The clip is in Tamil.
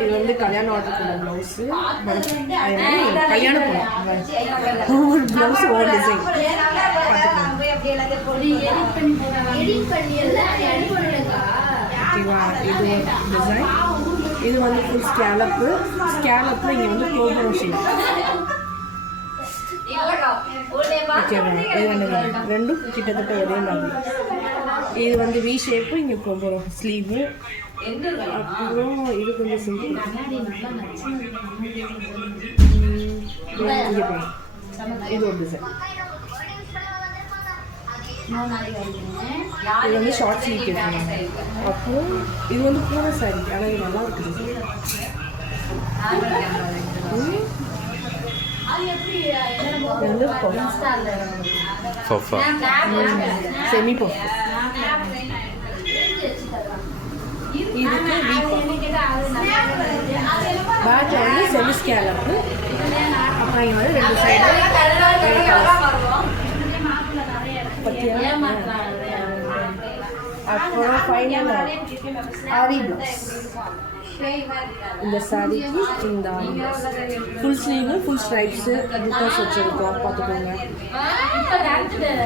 இது வந்து கல்யாணம் ஆர்டர் பண்ண ப்ளவுஸு. கல்யாணம் ஒவ்வொரு ப்ளவுஸ் ஒவ்வொரு டிசைன் ஓகேவா. இது டிசைன். இது வந்து ஃபுல் ஸ்கேலப்பு. ஸ்கேலப்பில் இங்கே வந்து கோபுரம் ஷேப். ஓகேவா. இது ரெண்டும் கிட்டத்தட்ட ஒரே மாதிரி. இது வந்து வி ஷேப்பு, இங்கே கோபுரம் ஸ்லீவு. அப்புறம் இது கொஞ்சம் சிம்பிள். இது ஒரு டிசைன். இது வந்து ஷார்ட் ஸ்லீவ் கேட்குறாங்க. அப்புறம் இது வந்து பூரா சாரி. ஆனால் இது நல்லா இருக்குது. இது வந்து செமி பஃப். இதுக்கு பேக்கில் வந்து செமி ஸ்கேலப்பு. அப்புறம் இங்கே வந்து ரெண்டு சைடு அப்புறம் ஃபைனல் ஆரி ப்ளவுஸ். இந்த சாரிக்கு இந்த ஃபுல் ஸ்லீவு, ஃபுல் ஸ்ட்ரைப்ஸு, புட்டாஸ் வச்சுருக்கோம். பார்த்துக்கோங்க.